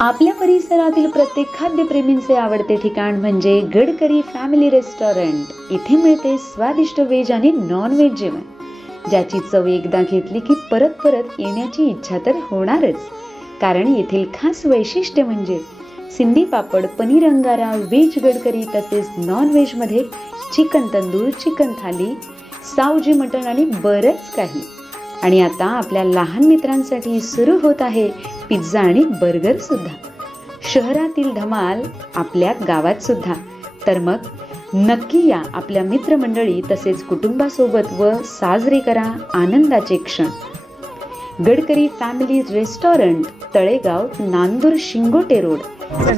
आपल्या परिसरातील प्रत्येक खाद्यप्रेमींचे आवडते ठिकाण म्हणजे गडकरी फॅमिली रेस्टॉरंट। इथे मिळते स्वादिष्ट व्हेज आणि नॉन व्हेज जेवण, ज्याची चव एकदा घेतली की परत परत येण्याची इच्छा तर होणारच। कारण येथील खास वैशिष्ट्य म्हणजे सिंधी पापड, पनीर अंगारा, व्हेज गडकरी तसेच नॉन व्हेज मध्ये चिकन तंदूर, चिकन थाली, सावजी मटण आणि बरंच काही। आणि आता आपल्या लहान मित्रांसाठी सुरू होत आहे पिझ्झा आणि बर्गर सुद्धा। शहरातील धमाल आपल्या गावात सुद्धा। तर मग नक्की या आपल्या मित्रमंडळी तसेच कुटुंबासोबत व साजरे करा आनंदाचे क्षण। Gadkari family restaurant, Talegaon, Nandur, Shingote road.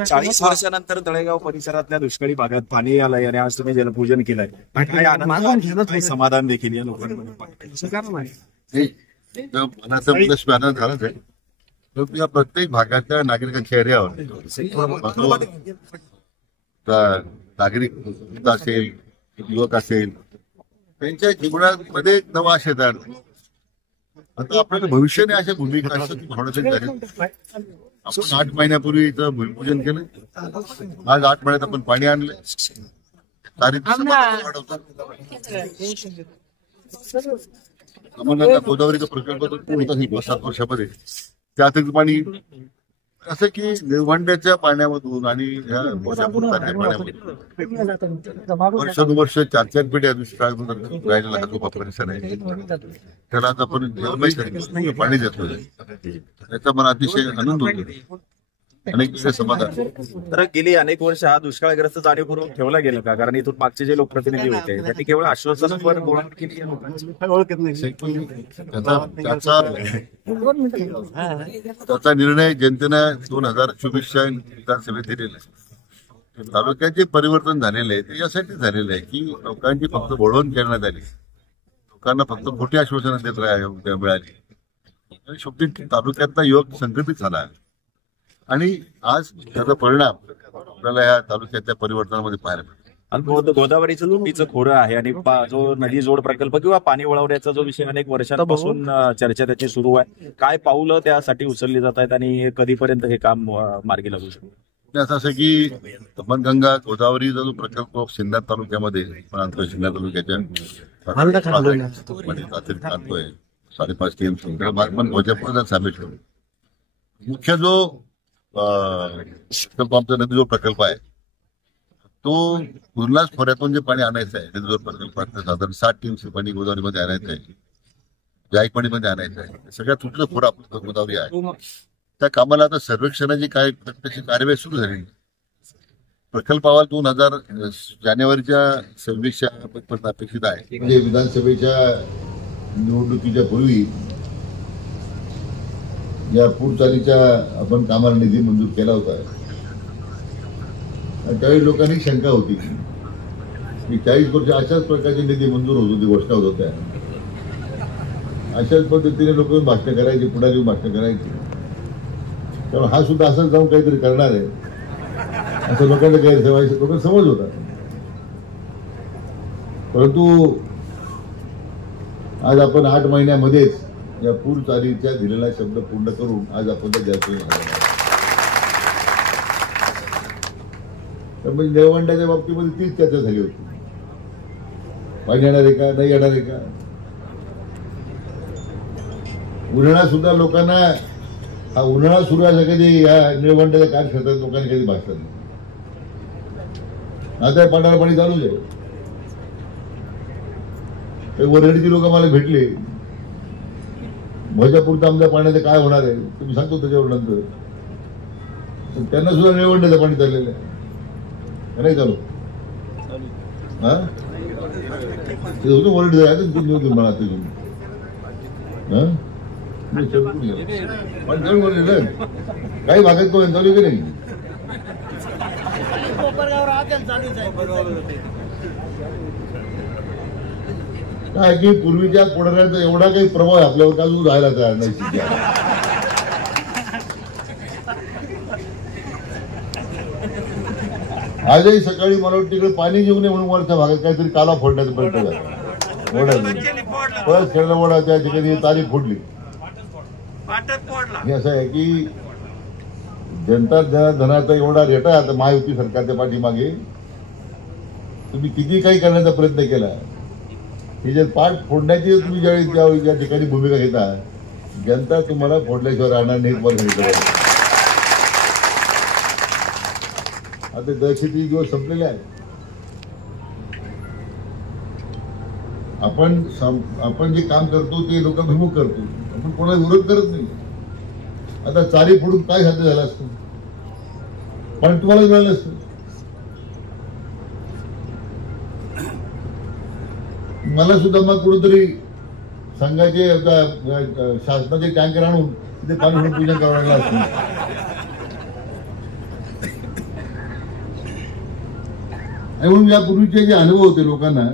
40 वर्षानंतर तळेगाव परिसरातल्या दुष्काळी भागात पाणी आलंय आणि आज तुम्ही जलपूजन केलंय, काय आनंद, काय समाधान देखील या लोकांमध्ये। मनाचा प्रश्न आनंद झालाच आहे। या प्रत्येक भागाच्या नागरिकांच्या चेहऱ्यावर नागरिक असेल, युवक असेल, त्यांच्या जीवनामध्ये नवा आशा तयार झाला। आता आपल्याला भविष्याने अशा भूमिका होण्यासाठी आपण 8 महिन्यापूर्वी इथं भूमिपूजन केलं। आज 8 महिन्यात आपण पाणी आणलं, आम्हाला गोदावरीचा प्रकल्प होता 7 वर्षामध्ये, त्यात पाणी असं की निळवंड्याच्या पाण्यामधून आणि ह्या पाण्यामधून वर्षानुवर्ष 4-4 पिढ्या दुष्काळ राहिलेला हा जो परिसर आहे त्याला आज आपण पाणी देतो, याचा मला अतिशय आनंद होतो, अनेक समाधान। तर गेली अनेक वर्ष हा दुष्काळग्रस्त जाणीवपूर्वक ठेवला गेला का? कारण इथून मागचे जे लोकप्रतिनिधी होते त्यांनी केवळ आश्वासनावर बोलून केली त्याचा निर्णय जनतेनं 2024च्या विधानसभेत दिलेला आहे। तालुक्याचे परिवर्तन झालेले आहे ते यासाठी झालेलं आहे की लोकांची फक्त बोलवण करण्यात आली, लोकांना फक्त खोटी आश्वासनं देत मिळाली आणि शेवटी तालुक्यातला युवक संघटित झाला आणि आज त्याचा परिणाम आपल्याला या तालुक्याच्या परिवर्तनामध्ये पाहायला मिळतो। गोदावरीचं लुटीचं खोरं आहे आणि जो नदी जोड प्रकल्प किंवा पाणी वळवण्याचा जो विषय अनेक वर्षांपासून चर्चा त्याची सुरू आहे, काय पावलं त्यासाठी उचलली जात आहेत आणि कधीपर्यंत हे काम मार्गी लागू शकतं? असं की दमणगंगा गोदावरीचा जो प्रकल्प सिन्नर तालुक्यामध्ये आणतोय, सिन्नर तालुक्याच्या आणतोय 5.5 TMC भोजापूरचा सामील करून मुख्य जो आमचा नदी जो प्रकल्प आहे तो कुर्लाच खोऱ्यातून जे पाणी आणायचं आहे, नदी जो प्रकल्प साधारण 7 TMC पाणी गोदावरीमध्ये आणायचं आहे, जायकवाडीमध्ये आणायचं आहे, सगळ्यात तुटलं खोरं आपलं गोदावरी आहे। त्या कामाला आता सर्वेक्षणाची त्याची कार्यवाही सुरू झाली। प्रकल्प अहवाल 2000 जानेवारीच्या 26च्या पर्यंत अपेक्षित आहे। म्हणजे विधानसभेच्या निवडणुकीच्या पूर्वी या पूरचालीच्या आपण कामाला निधी मंजूर केला होता, त्यावेळी लोकांनी शंका होती की 40 वर्ष अशाच प्रकारचे निधी मंजूर होत होती, घोषणा होत होत्या, अशाच पद्धतीने लोक भाषण करायचे, पुढे येऊन भाषण करायचे, त्यामुळे हा सुद्धा असंच जाऊन काहीतरी करणार आहे असं लोकांना लोकांना समज होता। परंतु आज आपण 8 महिन्यामध्येच या पूर चालीच्या दिलेला शब्द पूर्ण करून आज आपण त्या त्यामुळे निळवंड्याच्या बाबतीमध्ये तीच चर्चा झाली होती, पाणी येणार आहे का, नाही येणार आहे का। उन्हाळा सुद्धा लोकांना, हा उन्हाळा सुरू आहे कधी या निळवंड्याच्या कार्यक्षेत्रात लोकांनी कधी भाषण नाही, आता पाण्याला पाणी चालूच आहे। वरळीची लोक मला भेटले, भोजापूरचं आमच्या पाण्याचं काय होणार आहे तुम्ही सांगतो त्याच्यावर नंतर, त्यांना सुद्धा निळवंड्याचं पाणी चाललेलं आहे, नाही चालू हा वरळी जायचं तुम्ही म्हणा तुम्ही काही भागात कोण चालू की नाही। काय की पूर्वीच्या पुढाऱ्यांचा एवढा काही प्रभाव आपल्यावर अजून राहायला तयार नाही। आजही सकाळी मला वाटतं तिकडे पाणी घेऊन नये म्हणून वरच्या भागात काहीतरी काला फोडण्याचा प्रयत्न झाला, परत खेळला ओढा त्या ठिकाणी तारीख फोडली। हे असं आहे की जनता धनाचा एवढा रेटा आहे आता महायुती सरकारच्या पाठीमागे, तुम्ही किती काही करण्याचा प्रयत्न केला, हे जे पाठ फोडण्याची तुम्ही ज्यावेळी ज्या ठिकाणी भूमिका घेता, जनता तुम्हाला फोडल्याशिवाय राहणार नाही. आता दहशती दिवस संपलेले आहेत. आपण जे काम करतो ते लोकांभिमुख करतो, आपण कोणाला विरोध करत नाही. आता चारी फोडून काय साध्य झालं असतं, पण तुम्हाला मिळालं असतं. मला सुद्धा मग कुठेतरी संघाचे शासनाचे टँकर आणून तिथे पाणी भरून पूजन करावं लागलं असतं. आणि म्हणून यापूर्वीचे जे अनुभव होते लोकांना,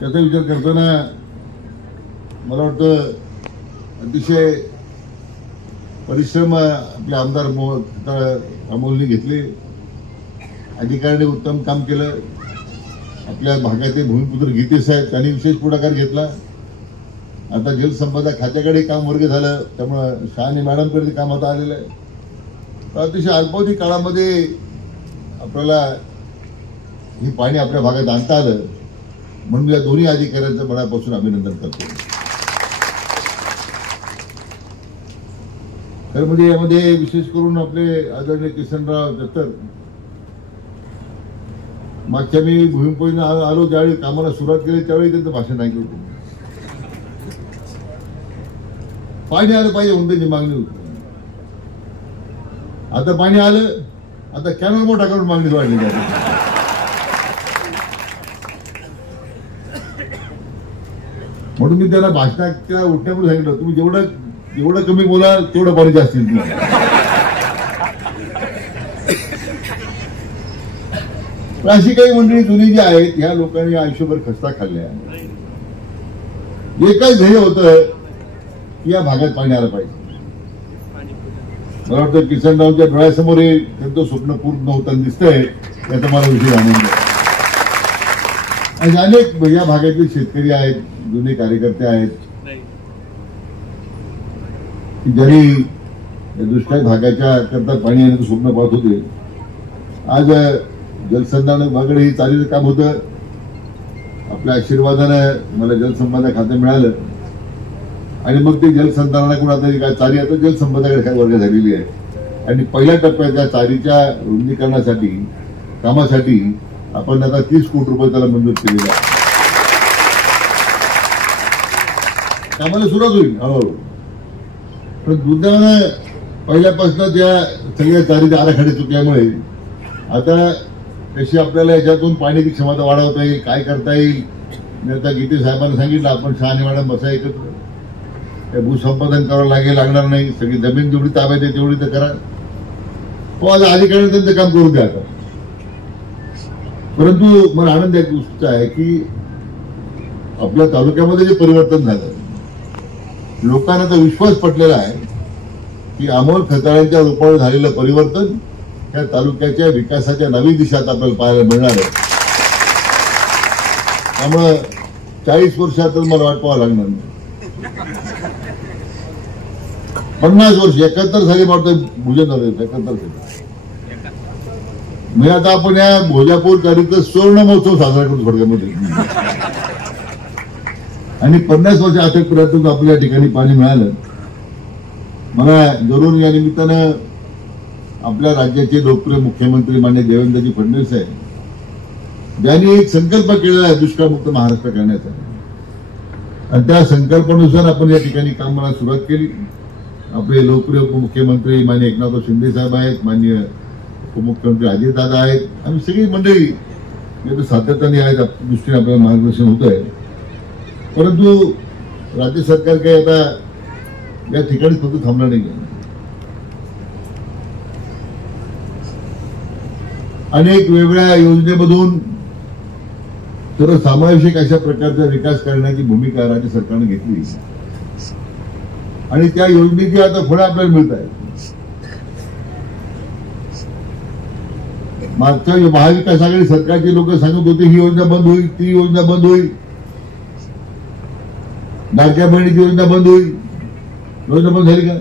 त्याचा विचार करताना मला वाटतं अतिशय परिश्रम आपले आमदार अमोलने घेतले, अधिकाऱ्यांनी उत्तम काम केलं. आपल्या भागाचे भूमिपुत्र गीते साहेब त्यांनी विशेष पुढाकार घेतला. आता जलसंपदा खात्याकडे काम वर्ग झालं, त्यामुळं शहाणे मॅडमकडे काम आता आलेलं आहे. तर अतिशय अल्पावधी काळामध्ये आपल्याला हे पाणी आपल्या भागात आणता आलं, म्हणून या दोन्ही अधिकाऱ्यांचं मनापासून अभिनंदन करतो. तर म्हणजे यामध्ये विशेष करून आपले आदरणीय किसनराव दत्तर, मागच्या मी भूमिपूजन आलो ज्यावेळी कामाला सुरुवात केली त्यावेळी त्यांचं भाषण ऐकलं होतं. पाणी आलं पाहिजे म्हणून त्यांची मागणी होती. आता पाणी आलं, आता कॅनल मोठा करून मागणी वाढली जाते. म्हणून मी त्यांना भाषणाच्या उठण्यापूर्वी सांगितलं, तुम्ही जेवढं कमी बोलाल तेवढं पाणी जास्त येईल. अशी काही मंडळी जुनी जी आहेत, ह्या लोकांनी आयुष्यभर खस्ता खाल्ल्या. एकच ध्येय होतं की या भागात पाणी आलं पाहिजे. मला वाटतं किसनरावच्या डोळ्यासमोर त्यांचं स्वप्न पूर्ण होताना दिसतंय, याचा मला विशेष आनंद आहे. आणि अनेक या भागातील शेतकरी आहेत, जुने कार्यकर्ते आहेत, की ज्यांनी दुष्काळी भागाच्या करता पाणी येण्याचं स्वप्न पाहत होते. आज जलसंधारण विभागाकडे हे चालीचं काम होतं. आपल्या आशीर्वादानं मला जलसंपदा खातं मिळालं आणि मग ते जलसंधारणाकडून आता काय चारी आता जलसंपदाकडे काय वर्ग झालेली आहे. आणि पहिल्या टप्प्यात त्या चारीच्या रुंदीकरणासाठी कामासाठी आपण आता 30 कोटी रुपये त्याला मंजूर केलेले आहे. कामाला सुरुवात होईल हळूहळू. पण दुर्दैवानं पहिल्यापासून त्या सगळ्या चारीचे आराखडे चुकल्यामुळे आता कशी आपल्याला याच्यातून पाण्याची क्षमता वाढवता येईल, काय करता येईल. मी आता गीते साहेबांना सांगितलं, आपण शहाणे मॅडम बसा एकत्र, भूसंपादन करावं लागणार नाही, सगळी जमीन जेवढी ताब्यात आहे तेवढी तर करा. हो, आता अधिकाऱ्यांनी त्यांचं काम करू द्या आता. परंतु मला आनंद एक गोष्ट आहे की आपल्या तालुक्यामध्ये जे परिवर्तन झालं, लोकांना तर विश्वास पटलेला आहे की अमोल खताळ्यांच्या रूपावर झालेलं परिवर्तन त्या तालुक्याच्या विकासाच्या नवी दिशात आपल्याला पाहायला मिळणार आहे. त्यामुळं 40 वर्षात मला वाट पाहावं लागणार नाही. 50 वर्ष 71 साली वाटतं भुजन झालं, 71 साली. म्हणजे आता आपण या भोजापूर चारीचा सुवर्ण महोत्सव साजरा करतो थोडक्यामध्ये. आणि 50 वर्ष अखेरपर्यंत आपल्या या ठिकाणी पाणी मिळालं. मला जरूर या निमित्तानं आपल्या राज्याचे लोकप्रिय मुख्यमंत्री माननीय देवेंद्रजी फडणवीस साहेब, ज्यांनी एक संकल्प केलेला आहे दुष्काळमुक्त महाराष्ट्र करण्याचा, आणि त्या संकल्पानुसार आपण या ठिकाणी कामाला सुरुवात केली. आपले लोकप्रिय उपमुख्यमंत्री माननीय एकनाथ शिंदे साहेब आहेत, माननीय उपमुख्यमंत्री अजितदादा आहेत, आम्ही सगळी मंडळी सातत्याने आहेत, दृष्टीने आपल्याला मार्गदर्शन होत आहे. परंतु राज्य सरकार काही आता या ठिकाणी फक्त थांबणार नाही. अनेक वेगवेगळ्या योजनेमधून सर्वसमावेशक अशा प्रकारचा विकास करण्याची भूमिका राज्य सरकारने घेतली आणि त्या योजनेची आता फळं आपल्याला मिळत आहेत. मागच्या महाविकास आघाडी सरकारचे लोक सांगत होते ही योजना बंद होईल, ती योजना बंद होईल, लाडक्या बहिणीची योजना बंद होईल. योजना बंद झाली का?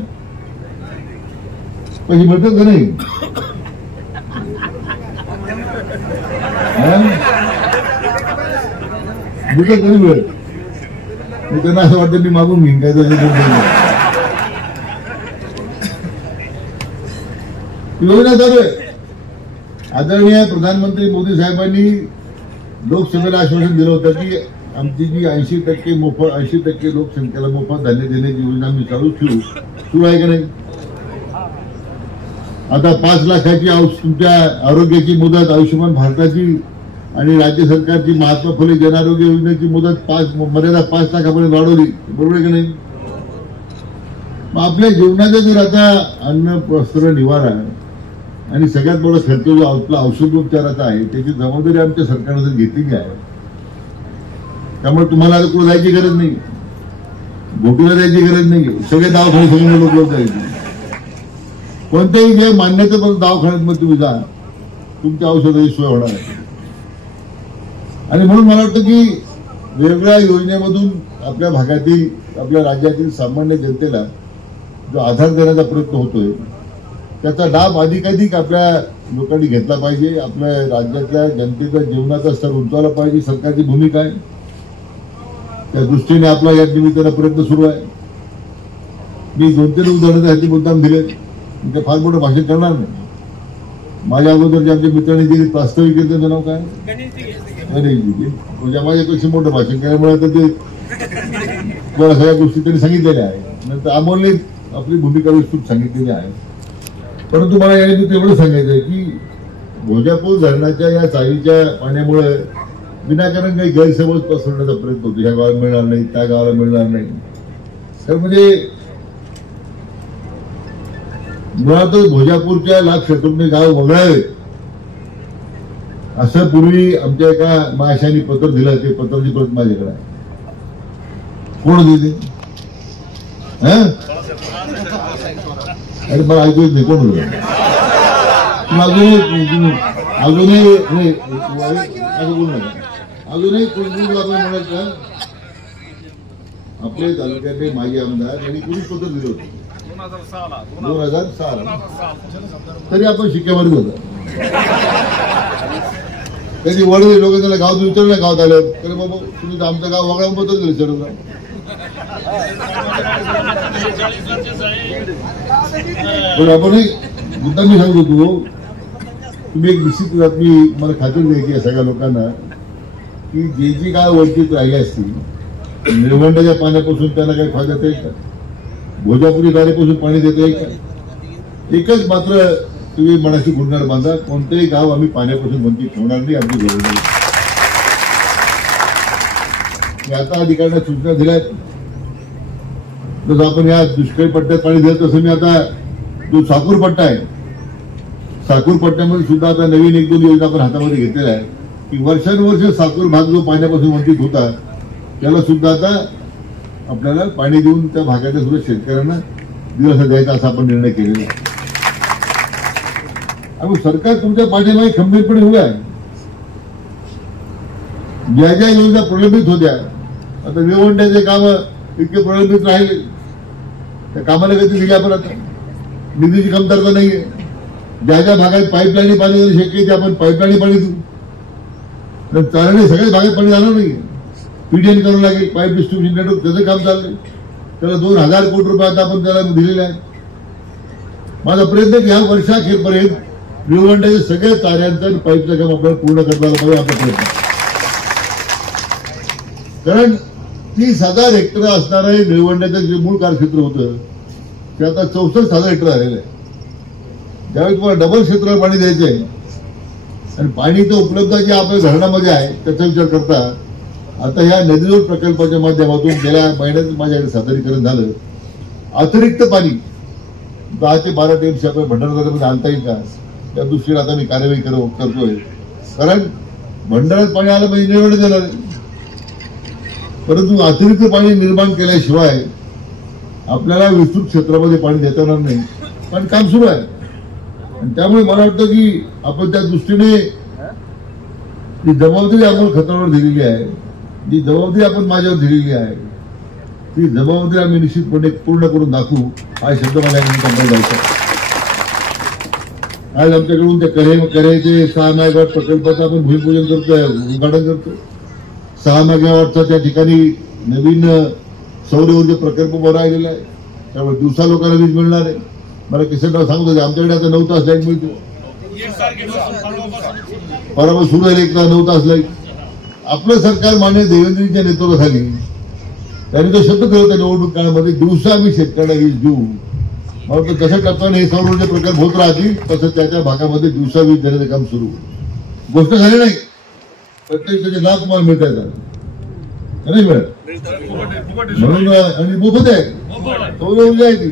पैसे मिळतात का नाही? मिळतात कधी मिळत? त्यांना असं वाटतं मी मागून घेईन काय योजना चालू आहे. आदरणीय प्रधानमंत्री मोदी साहेबांनी लोकसभेला आश्वासन दिलं होतं की आमची जी 80% लोकसंख्येला मोफत धान्य देण्याची योजना आम्ही चालू ठेवू. सुरू आहे का नाही? आता 5 लाखाची तुमच्या आरोग्याची मुदत, आयुष्यमान भारताची आणि राज्य सरकारची महात्मा फुले जन आरोग्य योजनेची मुदत मर्यादा 5 लाखापर्यंत वाढवली. बरोबर आहे का नाही? मग आपल्या जीवनाचा जर आता अन्न, वस्त्र, निवारा आणि सगळ्यात मोठा खर्च जो आपला औषधोपचाराचा आहे त्याची जबाबदारी आमच्या सरकारने जर घेतलेली आहे, त्यामुळे तुम्हाला आता कुठे जायची गरज नाही, भोटीला जायची गरज नाही. सगळे दवाखाने सगळे लोक जायचे. कोणत्याही जे मान्यतेपर्यंत दवाखान्यात मग तुम्ही जा, तुमच्या औषधाची सोय होणार आहे. आणि म्हणून मला वाटतं की वेगवेगळ्या योजनेमधून आपल्या भागातील, आपल्या राज्यातील सामान्य जनतेला जो आधार देण्याचा प्रयत्न होतोय त्याचा लाभ अधिकाधिक आपल्या लोकांनी घेतला पाहिजे. आपल्या राज्यातल्या जनतेच्या जीवनाचा स्तर उंचावला पाहिजे. सरकारची भूमिका आहे, त्या दृष्टीने आपला या निमित्तानं प्रयत्न सुरू आहे. मी 2-3 उदाहरणं त्यासाठी मुद्दाम दिले. ते फार मोठं भाषण करणार नाही. माझ्या अगोदर जे आमच्या मित्रांनी दिली प्रास्ताविक त्यांचं नाव काय? गणेशजी. म्हणजे माझ्यापेक्षा मोठं भाषण केल्यामुळे आता ते मला सगळ्या गोष्टी त्यांनी सांगितलेल्या आहेत. नंतर अमोलने आपली भूमिका विस्तृत सांगितलेली आहे. परंतु मला याने एवढं सांगायचं आहे की भोजापूर धरणाच्या या चावीच्या पाण्यामुळे विनाकारण काही गैरसमज पसरवण्याचा प्रयत्न होतो. ह्या गावाला मिळणार नाही, त्या गावाला मिळणार नाही. तर म्हणजे मुळातच भोजापूरच्या लाख क्षेत्रातले गाव वगळावे असं पूर्वी आमच्या एका महाशयानी पत्र दिलं. ते पत्राची प्रत माझ्याकडे आहे. कोण दिली? अरे मला ऐकू येत नाही. कोण दिलं? अजूनही कोणी म्हणाल का आपल्या तालुक्यातले माजी आमदार यांनी कुणीच पत्र दिलं होतं 2006 तरी आपण शिक्क्यावर होतो. कधी वडील लोक त्याला गावात विचारलं, गावात आलं तर बाबा तुम्ही आमचं गाव वगळा पत्र दिलं चढून. पण आपणही मुद्दा मी सांगतो तुम्ही एक निश्चित बातमी मला खात्री द्यायची आहे सगळ्या लोकांना की जी गाव वंचित राहिली असतील, निळवंड्याच्या पाण्यापासून त्यांना काही फायदा येईल का? भोजापुरी गाडीपासून पाणी देता येईल का? एकच मात्र तुम्ही मनाशी गुंडाळ बांधा, कोणतेही गाव आम्ही पाण्यापासून वंचित होणार नाही. आमची गरज नाही. आता अधिकाऱ्यांना सूचना दिल्यात. जसं आपण या दुष्काळी पट्ट्यात पाणी देत तसं मी आता जो साकूर पट्टा आहे, साकूर पट्ट्यामध्ये सुद्धा आता नवीन 1-2 योजना आपण हातामध्ये घेतलेल्या आहे की वर्षानुवर्ष साकूर भाग जो पाण्यापासून वंचित होता त्याला सुद्धा आता आपल्याला पाणी देऊन त्या भागाच्या सुद्धा शेतकऱ्यांना दिलासा द्यायचा असा आपण निर्णय केलेला आहे. आणि सरकार तुमच्या पाठीमागे खंबीरपणे उभं आहे. ज्या ज्या योजना प्रलंबित होत्या, आता निळवंड्याचे काम इतके प्रलंबित राहिले, त्या कामाला गती दिली आपण. आता निधीची कमतरता नाहीये. ज्या ज्या भागात पाईपलाईन पाणी देणं शक्य आहे ते आपण पाईपलाईन पाणी देऊ. चालणे सगळ्याच भागात पाणी जाणार नाहीये. पीडीएन करावं लागेल. पाईप डिस्ट्रीब्युशन नेटवर्क त्याचं काम चाललंय. त्याला 2000 कोटी रुपये आता आपण त्याला दिलेले आहेत. माझा प्रयत्न की ह्या वर्षाखेरपर्यंत निळवंड्याच्या सगळ्या ताऱ्यांचं आणि पाईपचं काम आपल्याला पूर्ण करता आलं पाहिजे. आपला प्रयत्न, कारण 30,000 हेक्टर असणारं निळवंड्याचं जे मूळ कार्यक्षेत्र होतं ते आता 64,000 हेक्टर झालेलं आहे. त्यावेळी तुम्हाला डबल क्षेत्राला पाणी द्यायचं आहे आणि पाणीचं उपलब्धता जी आपल्या धरणामध्ये आहे त्याचा विचार करता आता ह्या नदीजोड प्रकल्पाच्या माध्यमातून गेल्या महिन्यात माझ्याकडे सादरीकरण झालं. अतिरिक्त पाणी 10 ते 12 टीएमसी आपल्या भंडारदऱ्यामध्ये आणता येईल का त्या दृष्टीने आता मी कार्यवाही करतोय. कारण भंडाऱ्यात पाणी आलं म्हणजे निळवंडे देणार आहे. परंतु अतिरिक्त पाणी निर्माण केल्याशिवाय आपल्याला विस्तृत क्षेत्रामध्ये पाणी देता येणार नाही. पण काम सुरू आहे आणि त्यामुळे मला वाटतं की आपण त्या दृष्टीने जी जबाबदारी आपण खतावर दिलेली आहे, जी जबाबदारी आपण माझ्यावर दिलेली आहे, ती जबाबदारी आम्ही निश्चितपणे पूर्ण करून दाखवू. हा शब्द मला द्यायचा. आज आमच्याकडून ते कऱ्याचे 6 मेगावॉट प्रकल्पाचं आपण भूमिपूजन करतोय, उद्घाटन करतोय. 6 मेगावॉटचा त्या ठिकाणी नवीन सौर ऊर्जा प्रकल्प उभा राहिलेला आहे. त्यामुळे दिवसा लोकांना वीज मिळणार आहे. मला किसन सांगत होते आमच्याकडे आता 9 तास लाईट मिळते. बरोबर सुरू आहे 9 तास लाईट. आपलं सरकार मान्य देवेंद्रजींच्या नेतृत्वाखाली त्यांनी तो शब्द ठेवला निवडणूक काळामध्ये दिवसा आम्ही शेतकऱ्यांना वीज देऊ. मला कसं करताना हे सौर ऊर्जा प्रकल्प होत राहतील तसं त्याच्या भागामध्ये दिवसा वीज देण्याचं काम सुरू. गोष्ट झाली नाही, प्रत्येक त्याचे लाभ तुम्हाला मिळता येतात नाही मिळत म्हणून. आणि मोफत आहे सौर ऊर्जा आहे ती.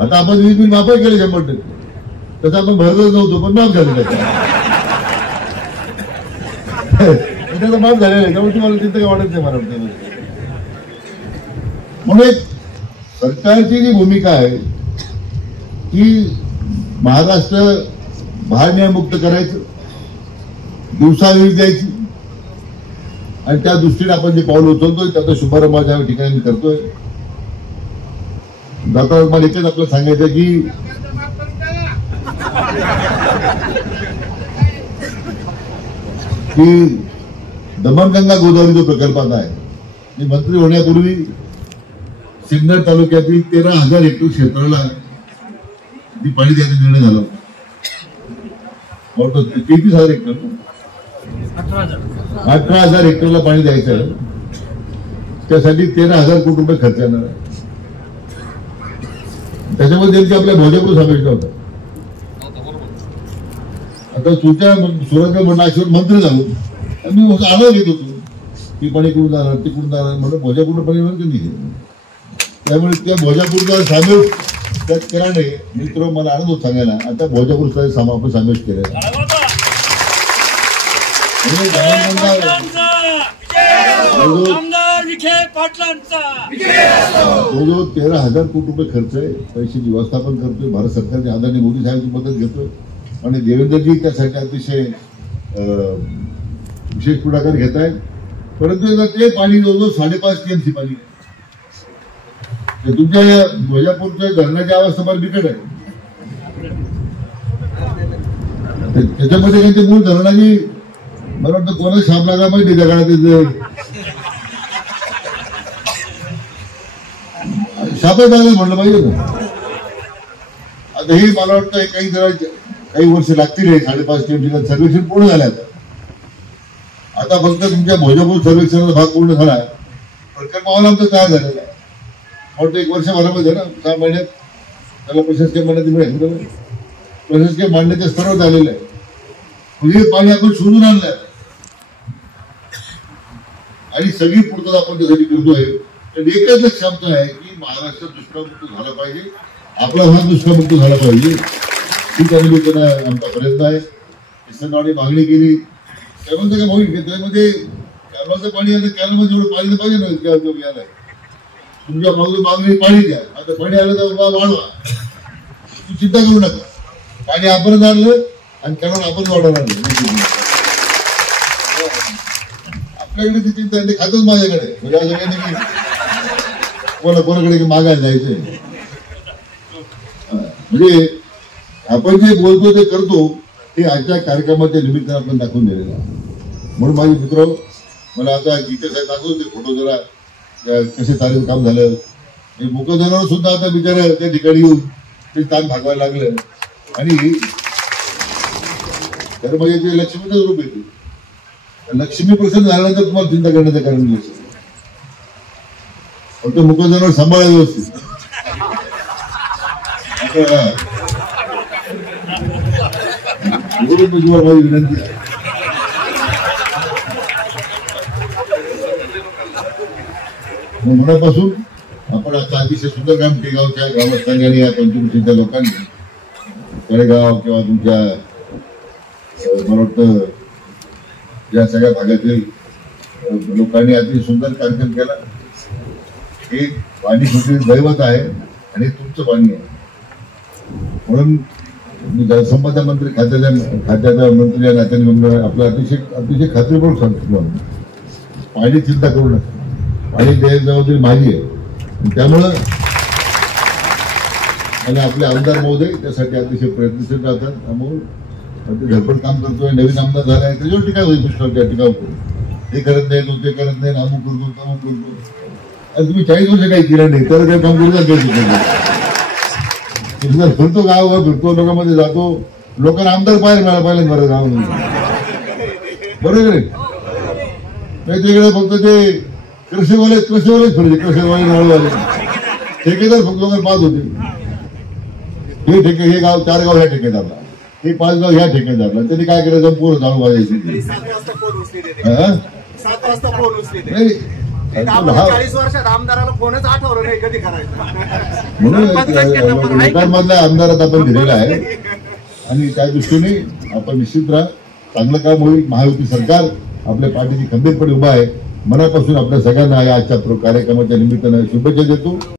आता आपण वीज बिल माफही केले 100%. तसं आपण भरतच नव्हतो पण माफ झाले त्याचा माफ झालेला आहे. त्यामुळे तुम्हाला चिंता काय वाटत नाही मला वाटतं. म्हणून एक सरकारची जी भूमिका आहे की महाराष्ट्र भारनियमुक्त करायचं, दिवसा वीज द्यायची आणि त्या दृष्टीने आपण जे पाऊल उचलतोय त्याचा शुभारंभ ज्या ठिकाणी करतोय. जाता मला एकच आपलं सांगायचं की दमणगंगा गोदावरी जो प्रकल्प आहे, मी मंत्री होण्यापूर्वी सिन्नर तालुक्यातील 13,000 हेक्टर क्षेत्राला पाणी द्यायचा निर्णय झाला होता. 33,000 हेक्टर 18,000 हेक्टरला पाणी द्यायचं आहे. त्यासाठी 13,000 कोटी रुपये खर्च येणार आहे. त्याच्यामध्ये नेमकी आपल्या भोजापूर समावेश होता. आता तुमच्या सुरत मंत्री झालो मी आढावा घेत होतो की पाणी कुठून जाणार तिकडून जाणार म्हणून भोजापूर पाणी नाही. त्यामुळे त्या भोजापूरचा समावेश त्यात केल्याने मित्र मला आनंद होत सांगायला आता भोजापूर आपण समावेश केलेला. जो 13,000 कोटी रुपये खर्च आहे. पैशाची व्यवस्थापन करतोय भारत सरकारने. आदरणीय मोदी साहेबांची मदत घेतोय आणि देवेंद्रजी त्यासाठी अतिशय विशेष पुढाकार घेत आहेत. परंतु ते पाणी जवळजवळ 5.5 TMC पाणी तुमच्या या ध्वजापूरच्या धरणाची अवस्था फार बिकट आहे. त्याच्यामध्ये त्यांची मूळ धरणाची मला वाटतं कोणाला शाप लागा माहिती त्या काळात शापच लागलं म्हटलं पाहिजे ना. आता हे मला वाटतं काही वर्ष लागतील. 5.5 TMC सर्वेक्षण पूर्ण झालं. आता फक्त तुमच्या भोजापूर सर्वेक्षणाचा भाग पूर्ण झाला आहे. प्रकल्पावर आमचं काय झालेलं आहे वाटतं 1 वर्षभरामध्ये ना 6 महिन्यात त्याला प्रशासकीय मान्यता मिळेल. प्रशासकीय मान्यता स्तरावर आलेलं आहे. हे पाणी आपण शोधून आणलंय आणि सगळी पूर्तता आपण त्यासाठी करतोय. तर एकच लक्षात आहे की महाराष्ट्र दुष्काळमुक्त झाला पाहिजे, आपला भाग दुष्काळमुक्त झाला पाहिजे ही त्या निमित्तानं आमचा प्रयत्न आहे. किसनवाडी मागणी केली त्यामध्ये काय होईल त्यामध्ये कॅनलचं पाणी आलं कॅनलमध्ये जेवढं पाणी पाहिजे ना तुमच्या मागणी पाणी द्या. आता पाणी आलं तर वाढवा, तू चिंता करू नका. पाणी आपण आणलं आणि कॅनल आपण वाढवणार आपल्याकडे ती चिंता आहे. ते खातच माझ्याकडे म्हणजे सगळ्यांनी की कोणाकडे मागायला जायचंय. म्हणजे आपण जे बोलतो ते करतो हे आजच्या कार्यक्रमाच्या निमित्तानं आपण दाखवून दिलेलं आहे. म्हणून माझे मित्र मला आता गीते साहेब दाखवतो ते फोटो जरा कसे चालेल काम झालं. हे मुकं जनावर सुद्धा आता बिचारा त्या ठिकाणी येऊन ते ताण भागवायला लागलं आणि तर म्हणजे ते लक्ष्मीचं रूप येते. लक्ष्मी प्रसन्न झाल्यानंतर तुम्हाला चिंता करण्याचं कारण नाही. फक्त मुकं जनावर सांभाळा व्यवस्थित. माझी विनंती आहे. मनापासून आपण आता अतिशय सुंदर काम टेगावच्या ग्रामस्थांनी आणि या पंचकृषीच्या लोकांनी तळेगाव किंवा तुमच्या मला वाटतं या सगळ्या भागातील लोकांनी अतिशय सुंदर कार्यक्रम केला. हे पाणी कुठे दैवत आहे आणि तुमचं पाणी आहे. म्हणून मी जलसंपदा मंत्री खात्याच्या मंत्री या नात्याने आपलं अतिशय खात्रीपूर्वक सांगतो पाणी चिंता करू नका. पाणी द्यायची जबाबदारी माझी आहे. त्यामुळं आणि आपले आमदार महोदय त्यासाठी अतिशय प्रयत्नशील राहतात. त्यामुळे ते धडपड काम करतोय. नवीन आमदार झालाय त्याच्यावर टीका होईल. कृष्णावर टीका होतो. ते करत नाही, तो ते करत नाही, अमुक करतो तमुक करतो. आणि तुम्ही 40 वर्ष काही केलं नाही तर काही काम करू जर फिरतो गाव फिरतो लोकांमध्ये जातो. लोकांना आमदार पाहिजे पाहिजे बरं गाव बरोबर आहे. तिकडे फक्त ते कृषीवालेच फिरते. कृषीवाले नळवाले ठेकेदार फक्त लोकांना पाहत होते. हे गाव 4 गाव ह्या ठेकेदारला, हे 5 गाव ह्या ठेकेदारला. त्यांनी काय करायचं पोरं चालू पाहिजे. नाही 40 वर्षात आमदाराला फोनच आठवलं नाही कधी करायचं. म्हणून लोकांमधल्या आमदारात आपण दिलेला आहे आणि त्या दृष्टीने आपण निश्चित राहा. चांगलं काम होईल. महायुती सरकार आपल्या पाठीशी खंबीरपणे उभा आहे. मनापासून आपल्या सगळ्यांना या आजच्या कार्यक्रमाच्या निमित्तानं शुभेच्छा देतो.